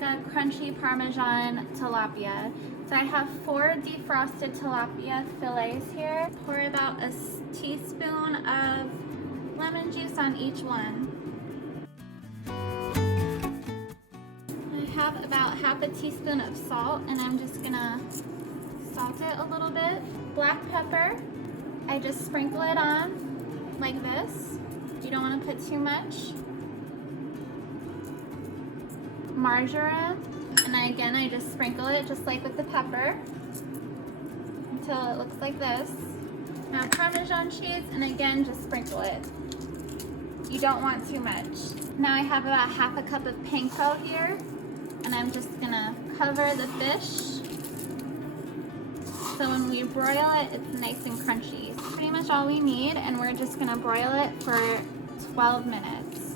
like a crunchy Parmesan Tilapia. So I have 4 defrosted tilapia fillets here. Pour about a teaspoon of lemon juice on each one. I have about half a teaspoon of salt, and I'm just gonna salt it a little bit. Black pepper, I just sprinkle it on like this. You don't want to put too much. Margarine, and I just sprinkle it just like with the pepper until it looks like this. Now Parmesan cheese, and again just sprinkle it. You don't want too much. Now I have about half a cup of Panko here, and I'm just gonna cover the fish so when we broil it, it's nice and crunchy. It's pretty much all we need, and we're just gonna broil it for 12 minutes.